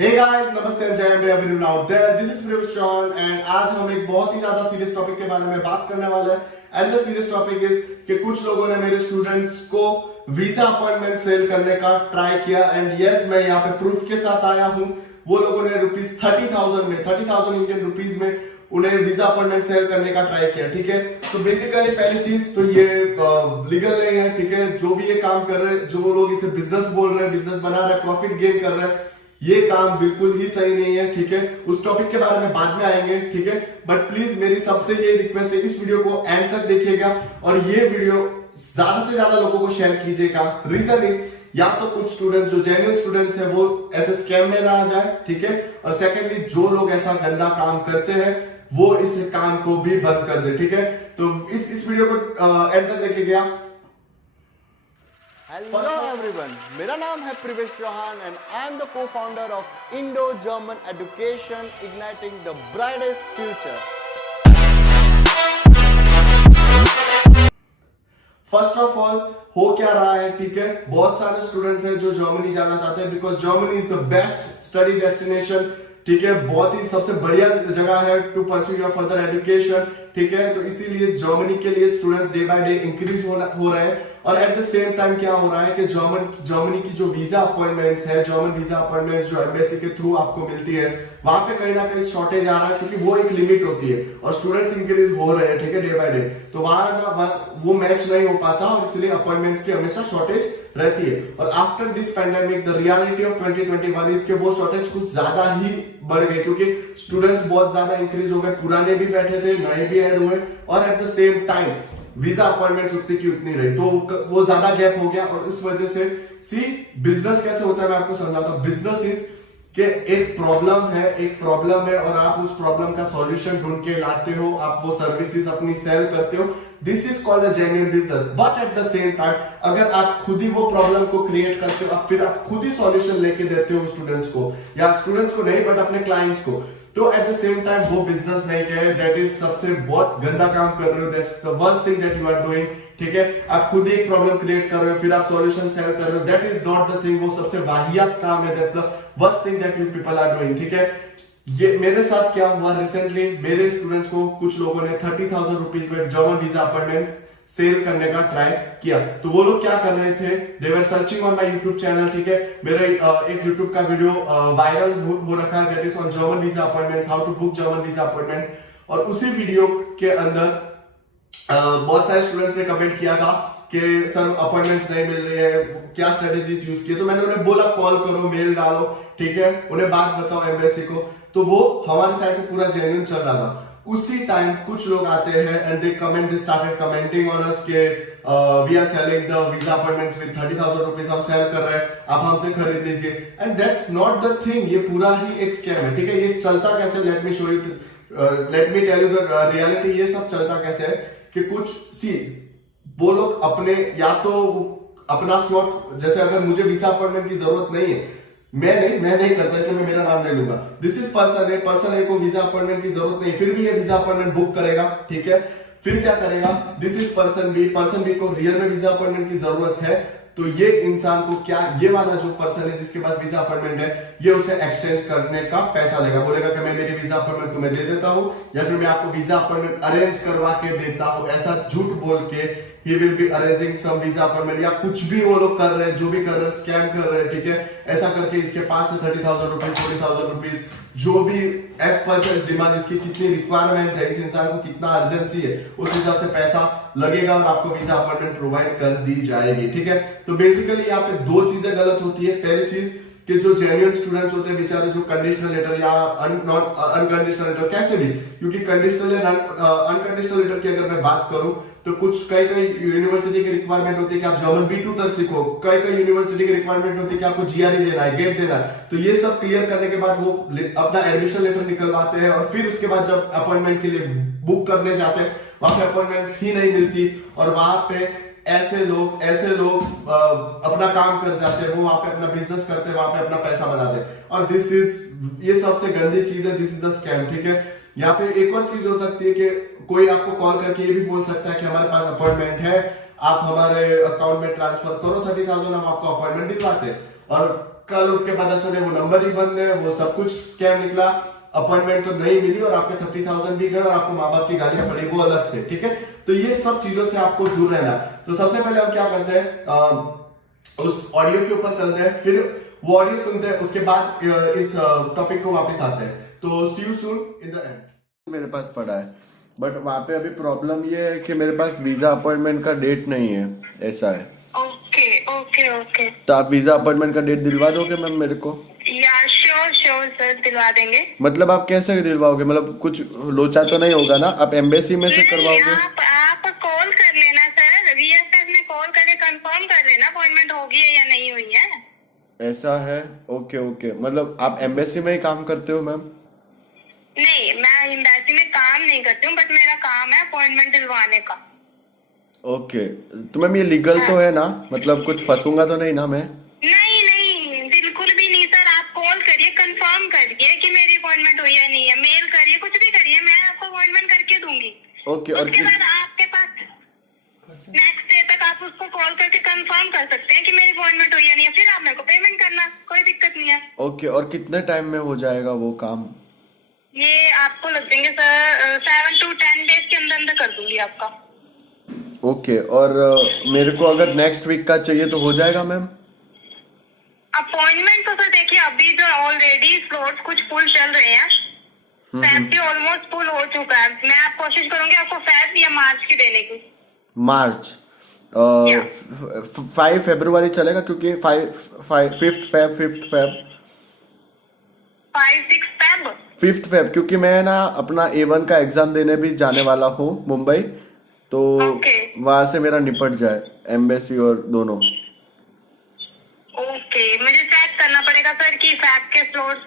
Hey guys, नमस्ते and जय Ambe everyone out there. This is Praveen Chauhan and आज हम एक बहुत ही ज्यादा सीरियस टॉपिक के बारे में बात करने वाले हैं। And the serious topic is कि कुछ लोगों ने मेरे स्टूडेंट्स को वीजा अपॉइंटमेंट सेल करने का ट्राई किया एंड यस, मैं यहाँ पे प्रूफ के साथ आया हूँ। वो लोगों ने ₹30,000 इंडियन रुपीज में उन्हें वीजा अपॉइंटमेंट सेल करने का ट्राई किया। ठीक है, तो बेसिकली पहली चीज तो ये लीगल नहीं है। ठीक है, जो भी ये काम कर रहे हैं, जो लोग इसे बिजनेस बोल रहे हैं, बिजनेस बना रहे हैं, प्रॉफिट गेन कर रहे हैं, ये काम बिल्कुल ही सही नहीं है। ठीक है, उस टॉपिक के बारे में बाद में आएंगे। ठीक है, बट प्लीज मेरी सबसे ये रिक्वेस्ट है, इस वीडियो को एंड तक देखिएगा और ये वीडियो ज्यादा से ज्यादा लोगों को शेयर कीजिएगा। रीजन इज, या तो कुछ स्टूडेंट्स जो जेन्युइन स्टूडेंट्स हैं वो ऐसे स्कैम में ना आ जाए। ठीक है, और सेकेंडली जो लोग ऐसा गंदा काम करते हैं वो इस काम को भी बंद कर दे। ठीक है, तो इस वीडियो को एंड तक देखिएगा। हेलो एवरीवन, मेरा नाम है Praveen Chauhan and I am the cofounder of Indo German education igniting the brightest future. First of all हो क्या रहा है, ठीक है, बहुत सारे स्टूडेंट्स हैं जो जर्मनी जाना चाहते हैं because Germany is the best study destination. ठीक है, बहुत ही सबसे बढ़िया जगह है to pursue your further education. ठीक है, तो इसीलिए जर्मनी के लिए students day by day increase हो रहे हैं और एट द सेम टाइम क्या हो रहा है कि जर्मनी की जो वीजा अपॉइंटमेंट्स है, जर्मन वीजा अपॉइंटमेंट्स जो एम्बेसी के थ्रू आपको मिलती है, वहां पे कहीं ना कहीं शॉर्टेज आ रहा है क्योंकि वो एक लिमिट होती है और स्टूडेंट्स इंक्रीज हो रहे हैं। ठीक है, डे बाय डे, तो वहां वो मैच नहीं हो पाता और इसलिए अपॉइंटमेंट्स की हमेशा शॉर्टेज रहती है। और after this pandemic the reality of 2021 इसके वो शॉर्टेज कुछ ज्यादा ही बढ़ गए क्योंकि स्टूडेंट्स बहुत ज्यादा इंक्रीज हो गए, पुराने भी बैठे थे, नए भी ऐड हुए और at the same time visa appointments उतनी की उतनी रही, तो वो ज्यादा गैप हो गया। और इस वजह से बिजनेस कैसे होता है मैं आपको समझाता हूं। बिजनेस इज कि एक प्रॉब्लम है और आप उस प्रॉब्लम का सॉल्यूशन ढूंढ के लाते हो, आप वो सर्विसेज अपनी सेल करते हो। This is called a genuine business. But at the same time अगर आप खुद ही वो प्रॉब्लम को क्रिएट करते हो, फिर आप खुद ही सॉल्यूशन लेके देते हो स्टूडेंट्स को, या स्टूडेंट्स को नहीं बट अपने क्लाइंट्स को, तो एट द सेम टाइम वो बिजनेस नहीं है। दैट इज सबसे बहुत गंदा काम कर रहे हो। That's the worst thing that you are doing. ठीक है, आप खुद ही एक प्रॉब्लम क्रिएट कर रहे हो, फिर आप सॉल्यूशन सेल कर रहे हो। That is not the thing, वो सबसे वाहियात काम है। That's the worst thing that you people are doing. ठीक है, ये मेरे साथ क्या हुआ रिसेंटली, मेरे स्टूडेंट्स को कुछ लोगों ने 30,000 रुपीज में जर्मन वीजा अपॉइंटमेंट्स सेल करने का ट्राई किया। तो वो लोग क्या कर रहे थे, they were searching on my YouTube channel. ठीक है, मेरे एक यूट्यूब का वीडियो वायरल हो रखा है, that is on German visa appointments, how to book German visa appointment. और उसी वीडियो के अंदर बहुत सारे स्टूडेंट्स ने कमेंट किया था कि सर अपॉइंटमेंट्स नहीं मिल रही है, क्या स्ट्रेटेजीज यूज किए। तो मैंने उन्हें बोला कॉल करो, मेल डालो, ठीक है, उन्हें बात बताओ एम्बेसी को। तो वो हमारे साइड से पूरा जेन्युइन चल रहा था। उसी टाइम कुछ लोग आते हैं and they comment, they started commenting on us के we are selling the visa appointments with 30,000 rupees, हम सेल कर रहे हैं, आप हमसे खरीद लीजिए। And that's not the thing, ये पूरा ही एक स्कैम है। ठीक है, ये चलता कैसे, let me show you, let me tell you the reality. ये सब चलता कैसे है कि वो लोग अपने, या तो अपना स्लॉट, जैसे अगर मुझे वीजा अपॉइंटमेंट की जरूरत नहीं है, मैं नहीं करता, इसलिए मैं मेरा नाम नहीं लूंगा। दिस इज पर्सन ए को वीजा अपॉइंटमेंट की जरूरत नहीं, फिर भी ये वीजा अपॉइंटमेंट बुक करेगा। ठीक है, फिर क्या करेगा, दिस इज पर्सन बी को रियल में वीजा अपॉइंटमेंट की जरूरत है, तो ये इंसान को क्या, ये वाला जो पर्सन है जिसके पास वीजा अपॉइंटमेंट है, ये उसे एक्सचेंज करने का पैसा लेगा, बोलेगा कि मैं मेरी वीजा अपॉइंटमेंट तुम्हें दे देता हूं या फिर मैं आपको वीजा अपॉइंटमेंट अरेंज करवा के देता हूं। ऐसा झूठ बोल के he will be arranging some visa appointment, या कुछ भी वो लोग कर रहे हैं, जो भी कर रहे हैं, स्कैम कर रहे हैं। ठीक है, ऐसा करके इसके पास से 30,000 रुपीज, 40,000 रुपीज, जो भी एज पर डिमांड, इसकी कितनी रिक्वायरमेंट है, इस इंसान को कितना अर्जेंसी है, उस हिसाब से पैसा लगेगा और आपको वीजा अपॉइंटमेंट प्रोवाइड कर दी जाएगी। ठीक है, तो बेसिकली यहाँ पे दो चीजें गलत होती है। पहली चीज कि जो जेन्युइन स्टूडेंट्स होते हैं बेचारे, जो कंडीशनल लेटर या अनकंडीशनल लेटर, कैसे भी, क्योंकि कंडीशनल या अनकंडीशनल लेटर की अगर मैं बात करूं तो कई यूनिवर्सिटी की रिक्वायरमेंट होती है कि आप जर्मन B2 तक सीखो, कई यूनिवर्सिटी की रिक्वायरमेंट होती है कि आपको GRE देना है, गेट देना है। तो ये सब क्लियर करने के बाद वो अपना एडमिशन लेटर निकलवाते हैं और फिर उसके बाद जब अपॉइंटमेंट के लिए बुक करने जाते हैं, वहां पे अपॉइंटमेंट्स ही नहीं मिलती और वहां पे ऐसे लोग अपना काम कर जाते हैं, वो वहां पे अपना बिजनेस करते हैं, वहां पे अपना पैसा बनाते हैं। और ये सबसे गंदी चीज है, दिस इज द स्कैम। ठीक है, यहाँ पे एक और चीज हो सकती है कि कोई आपको कॉल करके ये भी बोल सकता है कि हमारे पास अपॉइंटमेंट है, आप हमारे अकाउंट में ट्रांसफर करो 30,000, हम आपको अपॉइंटमेंट दिलवाते हैं। और कल उठ के पता चले वो नंबर ही बंद है, वो सब कुछ स्कैम निकला, अपॉइंटमेंट तो नहीं मिली और आपके 30,000 भी गए और आपको माँ बाप की गालियां पड़ी वो अलग से, ठीक है। तो ये सब चीजों से आपको दूर रहना। तो सबसे पहले हम क्या करते हैं, उस ऑडियो के ऊपर चलते हैं, फिर वो ऑडियो सुनते हैं, उसके बाद इस टॉपिक को वापस आते हैं। तो see you soon in the end. मेरे पास पड़ा है, बट वहां पे अभी प्रॉब्लम ये है कि मेरे पास वीजा अपॉइंटमेंट का डेट नहीं है, ऐसा है। Okay okay okay. तो आप वीजा अपॉइंटमेंट का डेट दिलवा दोगे मैम मेरे को? या श्योर श्योर सर, दिलवा देंगे। मतलब आप कैसे दिलवाओगे, मतलब कुछ लोचा तो नहीं होगा ना? आप एम्बेसी में से करवाओगे? आप कॉल कर लेना सर, VSS में कॉल करके कंफर्म कर लेना अपॉइंटमेंट होगी है या नहीं हुई है। ऐसा है, ओके ओके। मतलब आप एम्बेसी में ही काम करते हो मैम? नहीं, मैं एम्बेसी में काम नहीं करती हूँ, बट मेरा काम है अपॉइंटमेंट दिलवाने का। ओके, तो मैम ये लीगल तो है ना? मतलब कुछ फंसूंगा तो नहीं ना मैं? नहीं नहीं, बिल्कुल भी नहीं सर। आप कॉल करिए, कंफर्म करिए कि मेरी अपॉइंटमेंट हुई है नहीं है, मेल करिए, कुछ भी करिए, मैं आपको अपॉइंटमेंट करके दूंगी। ओके। और उसके बाद आपके पास नेक्स्ट डे तक आप उसको कॉल करके कंफर्म कर सकते हैं कि मेरी अपॉइंटमेंट हुई है नहीं है, फिर आप मेरे को पेमेंट करना, कोई दिक्कत नहीं है। ओके, और कितने टाइम में हो जाएगा वो काम? ये आपको लग देंगे सर 7 to 10 डेज के अंदर अंदर कर दूंगी आपका। ओके, और मेरे को अगर नेक्स्ट वीक का चाहिए तो हो जाएगा मैम? अपॉइंटमेंट तो सर देखिए, अभी जो ऑलरेडी स्लॉट्स कुछ फुल चल रहे हैं, फेब भी ऑलमोस्ट फुल हो चुका है। मैं आप कोशिश करूंगी आपको फेब या मार्च की देने की। मार्च 5 फरवरी चलेगा, क्योंकि 5th फेब, क्योंकि मैं ना अपना A1 का एग्जाम देने भी जाने वाला हूँ मुंबई, तो वहां से मेरा निपट जाए एम्बेसी और दोनों। ओके, मुझे चेक करना पड़ेगा सर कि फेब के स्लॉट्स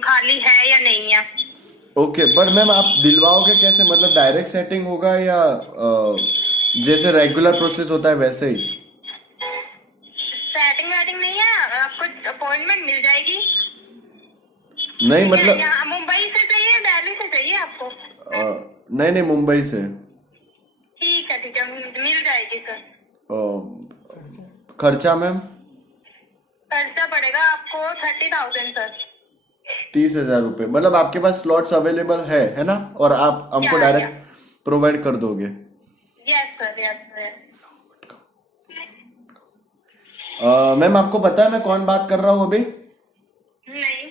खाली है या नहीं है। ओके, पर मैम आप दिलवाओगे कैसे? मतलब डायरेक्ट सेटिंग होगा या जैसे रेगुलर प्रोसेस होता है वैसे ही? सेटिंग वेटिंग नहीं है, आपको अपॉइंटमेंट मिल जाएगी। नहीं मतलब मुंबई से चाहिए, दिल्ली से चाहिए आपको? नहीं नहीं, मुंबई से। ठीक है, मिल जाएगी सर। खर्चा मैम? खर्चा पड़ेगा आपको 30,000 सर। 30,000 रुपए। मतलब आपके पास स्लॉट्स अवेलेबल है ना? और आप हमको डायरेक्ट प्रोवाइड कर दोगे? Yes sir, yes sir. Ma'am आपको पता है मैं कौन बात कर रहा हूँ अभी? नहीं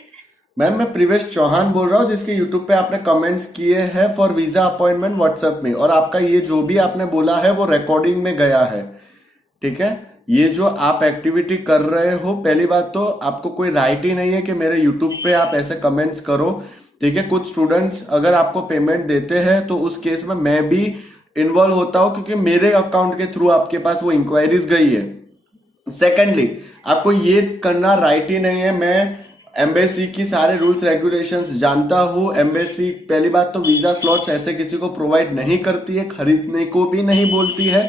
मैम मैं प्रिवेश चौहान बोल रहा हूँ, जिसके यूट्यूब पे आपने कमेंट्स किए हैं फॉर वीजा अपॉइंटमेंट व्हाट्सएप में, और आपका ये जो भी आपने बोला है वो रिकॉर्डिंग में गया है, ठीक है। ये जो आप एक्टिविटी कर रहे हो, पहली बात तो आपको कोई राइट ही नहीं है कि मेरे यूट्यूब पे आप ऐसे कमेंट्स करो, ठीक है। कुछ स्टूडेंट्स अगर आपको पेमेंट देते हैं तो उस केस में मैं भी इन्वॉल्व होता हूँ, क्योंकि मेरे अकाउंट के थ्रू आपके पास वो इंक्वायरीज गई है। सेकेंडली, आपको ये करना राइट ही नहीं है। मैं एम्बेसी की सारे रूल्स रेगुलेशंस जानता हूँ। एम्बेसी पहली बात तो वीजा स्लॉट्स ऐसे किसी को प्रोवाइड नहीं करती है, खरीदने को भी नहीं बोलती है,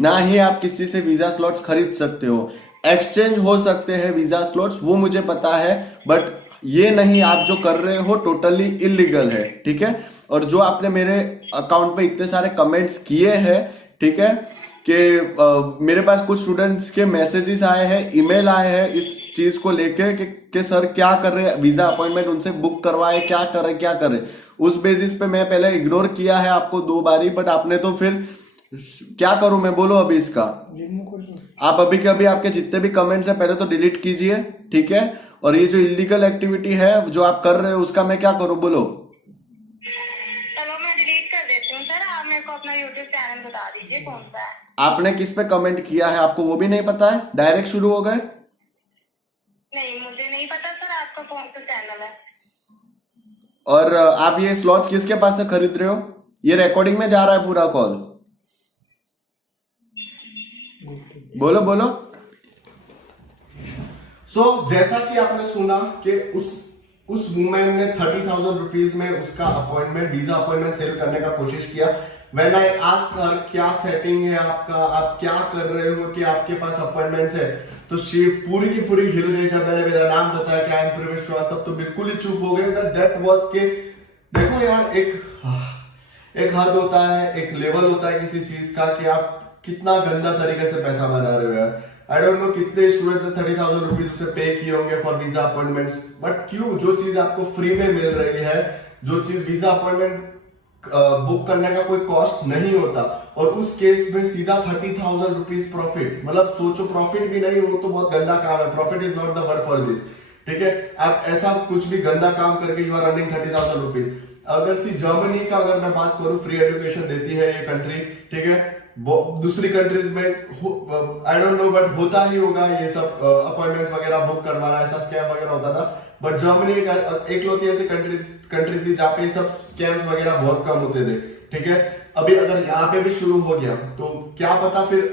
ना ही आप किसी से वीजा स्लॉट्स खरीद सकते हो। एक्सचेंज हो सकते हैं वीजा स्लॉट्स, वो मुझे पता है, बट ये नहीं, आप जो कर रहे हो टोटली इलीगल है, ठीक है। और जो आपने मेरे अकाउंट पे इतने सारे कमेंट्स किए हैं, ठीक है, कि मेरे पास कुछ स्टूडेंट्स के मैसेजेस आए हैं, ईमेल आए हैं इस चीज को लेके कि सर क्या कर रहे हैं, वीजा अपॉइंटमेंट उनसे बुक करवाए, क्या करें। उस बेसिस पे मैं पहले इग्नोर किया है आपको 2 बारी, बट आपने तो फिर क्या करूं मैं, बोलो अभी इसका। आप अभी के अभी आपके जितने भी कमेंट्स हैं पहले तो डिलीट कीजिए, ठीक है। और ये जो इलीगल एक्टिविटी है जो आप कर रहे हो उसका मैं क्या करूं, बोलो। चलो मैं डिलीट कर देती हूँ सर, आप मेरे को अपना यूट्यूब चैनल बता दीजिए कौन सा है। आपने किस पे कमेंट किया है आपको वो भी नहीं पता है? डायरेक्ट शुरू हो गए? नहीं, मुझे नहीं पता सर आपका कौन सा चैनल है। और आप ये स्लॉट्स किसके पास से खरीद रहे हो? ये रिकॉर्डिंग में जा रहा है पूरा कॉल, बोलो। सो जैसा कि आपने सुना कि उस वुमेन ने 30,000 रुपीज में उसका अपॉइंटमेंट, वीजा अपॉइंटमेंट सेल करने का कोशिश किया। When I asked her क्या सेटिंग है आपका, आप क्या कर रहे हो कि आपके पास अपॉइंटमेंट है, तो शी पूरी की पूरी हिल गई। जब मैंने मेरा नाम बताया कि आई एम प्रवेश चौहान, तब तो बिल्कुल ही चुप हो गए। दैट वाज के देखो यार, एक हद होता है, एक लेवल होता है किसी चीज का कि आप कितना गंदा तरीके से पैसा बना रहे हो यार। आई डोंट नो कितने स्टूडेंट्स ने 30,000 रुपीज उसे पे किए होंगे फॉर वीजा अपॉइंटमेंट्स, बट क्यों? जो चीज आपको फ्री में मिल रही है, जो चीज वीजा अपॉइंटमेंट बुक करने का कोई कॉस्ट नहीं होता, और उस केस में सीधा 30,000 रुपीज प्रॉफिट, मतलब सोचो प्रॉफिट भी नहीं, वो तो बहुत गंदा काम है, profit is not the word for this, ठीक है। आप ऐसा कुछ भी गंदा काम करके यू आर अर्निंग 30,000 रुपीज। अगर सी जर्मनी का अगर मैं बात करूं, फ्री एजुकेशन देती है ये कंट्री, ठीक है। दूसरी कंट्रीज में आई डोंट नो बट होता ही होगा ये सब अपॉइंटमेंट्स वगैरह बुक करवाना, ऐसा स्कैम वगैरह होता था, बट जर्मनी एक लौती ऐसी कंट्री थी जहाँ पे सब स्कैम्स वगैरह बहुत कम होते थे, ठीक है। अभी अगर यहाँ पे भी शुरू हो गया तो क्या पता फिर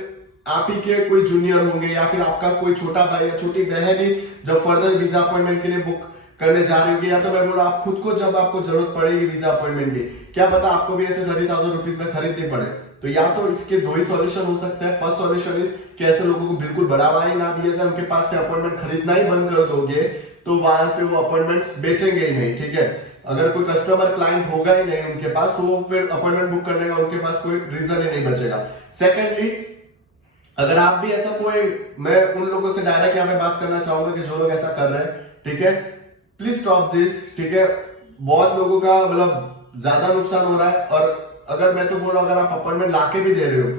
आप ही के कोई जूनियर होंगे या फिर आपका कोई छोटा भाई या छोटी बहन ही जब फर्दर वीजा अपॉइंटमेंट के लिए बुक करने जा रही होगी, या तो मैं बोल रहा आप खुद को जब आपको जरूरत पड़ेगी वीजा अपॉइंटमेंट की, क्या पता आपको भी ऐसे 30,000 रुपीज में खरीदनी पड़े। तो या तो इसके दो ही सॉल्यूशन हो सकते हैं। फर्स्ट सॉल्यूशन इज कि ऐसे लोगों को बिल्कुल बढ़ावा ही ना दिया जाए, उनके पास से अपॉइंटमेंट खरीदना ही बंद कर दोगे तो वहां से वो अपॉइंटमेंट्स बेचेंगे ही नहीं, ठीक है। अगर कोई कस्टमर क्लाइंट होगा ही नहीं उनके पास, तो वो फिर अपॉइंटमेंट बुक करने का उनके पास कोई रीजन ही नहीं बचेगा। सेकेंडली, अगर आप भी ऐसा कोई, मैं उन लोगों से डायरेक्ट यहाँ पे बात करना चाहूंगा कि जो लोग ऐसा कर रहे हैं, ठीक है, प्लीज स्टॉप दिस, ठीक है। बहुत लोगों का मतलब ज्यादा नुकसान हो रहा है, और अगर मैं तो बोल रहा हूँ अगर आप अपॉइंटमेंट लाके भी दे रहे हो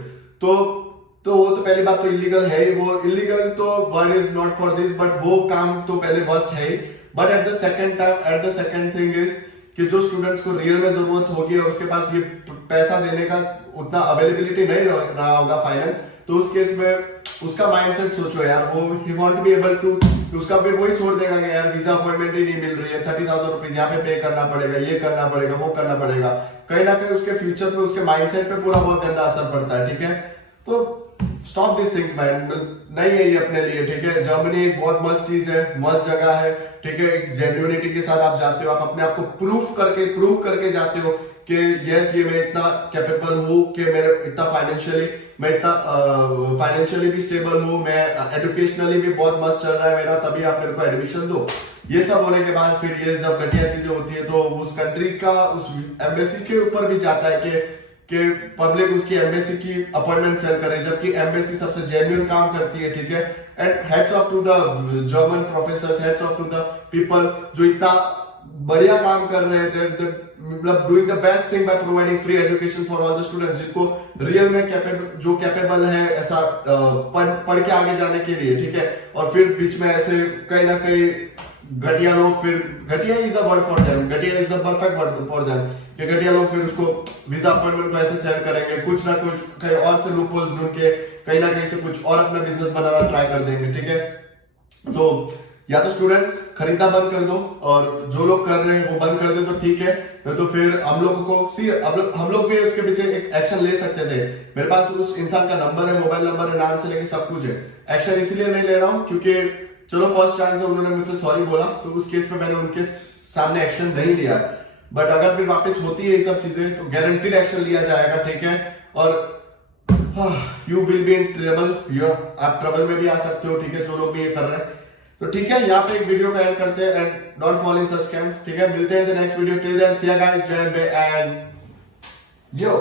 तो वो तो पहली बात तो इलीगल है ही, वो इलीगल तो word is not for this, but वो काम तो पहले वर्स्ट है ही। But at the second thing is कि जो स्टूडेंट्स को रियल में जरूरत होगी और उसके पास ये पैसा देने का उतना अवेलेबिलिटी नहीं रहा होगा फाइनेंस, तो उस केस में उसका माइंडसेट सोचो यार, वो ही वॉन्ट बी एबल टू, उसका फिर वही छोड़ देगा कि यार वीजा अपॉइंटमेंट ही नहीं मिल रही है, 30,000 रुपीज यहाँ पे करना पड़ेगा, ये करना पड़ेगा, वो करना पड़ेगा। कहीं ना कहीं उसके फ्यूचर पे, उसके माइंडसेट पे पूरा बहुत गंदा असर पड़ता है, ठीक है। तो स्टॉप दिस थिंग्स मैन, नहीं है ये अपने लिए, ठीक है। जर्मनी एक बहुत मस्त चीज है, मस्त जगह है, ठीक है। एक जेन्युइनिटी के साथ आप जाते हो, आप अपने आप को प्रूव करके जाते हो कि यस ये मैं इतना कैपेबल हूँ, कि मैं इतना फाइनेंशियली भी स्टेबल हूँ, मैं एजुकेशनली भी बहुत मस्त चल रहा है मेरा, तभी आप मेरे को एडमिशन दो। ये सब होने के बाद फिर ये जब घटिया चीजें होती है तो उस कंट्री का, उस एम्बेसी के ऊपर भी जाता है कि पब्लिक उसकी एम्बेसी की अपॉइंटमेंट सेल करे, जबकि एम्बेसी सबसे जेन्युइन काम करती है, ठीक है। And heads off to the German professors, heads off to the people जो इतना बढ़िया काम कर रहे थे, मतलब doing the best thing by providing free education for all the students, जिनको रियल में कैपेबल है ऐसा पढ़ के आगे जाने के लिए, ठीक है। और फिर बीच में ऐसे कहीं ना कहीं घटिया लोग, फिर घटिया is the word for them, घटिया is the perfect word for them, कि घटिया लोग फिर उसको वीजा अपॉइंटमेंट को ऐसे सेल करेंगे, कुछ ना कुछ कहीं और से लूपहोल्स ढूंढ के कहीं ना कहीं से कुछ और अपना बिजनेस बनाना ट्राई कर देंगे, ठीक है। तो या तो स्टूडेंट्स खरीदना बंद कर दो, और जो लोग कर रहे हैं वो बंद कर दे तो ठीक है, तो फिर हम लोगों को हम लोग भी उसके पीछे एक एक्शन ले सकते थे। मेरे पास उस इंसान का नंबर है, मोबाइल नंबर है, नाम से लेके सब कुछ है। एक्शन इसलिए नहीं ले रहा हूँ क्योंकि चलो फर्स्ट चांस है, उन्होंने मुझसे सॉरी बोला, तो उस केस में मैंने उनके सामने एक्शन नहीं लिया। बट अगर फिर वापस होती है ये सब चीजें तो गारंटीड एक्शन लिया जाएगा, ठीक है। और you will be in trouble, आप ट्रबल में भी आ सकते हो, ठीक है, जो लोग भी ये कर रहे हैं। तो ठीक है, यहाँ पे एक वीडियो का एंड करते हैं, and don't fall in such scams, ठीक है। मिलते हैं in the next video, till then see you guys, जय हिंद एंड जो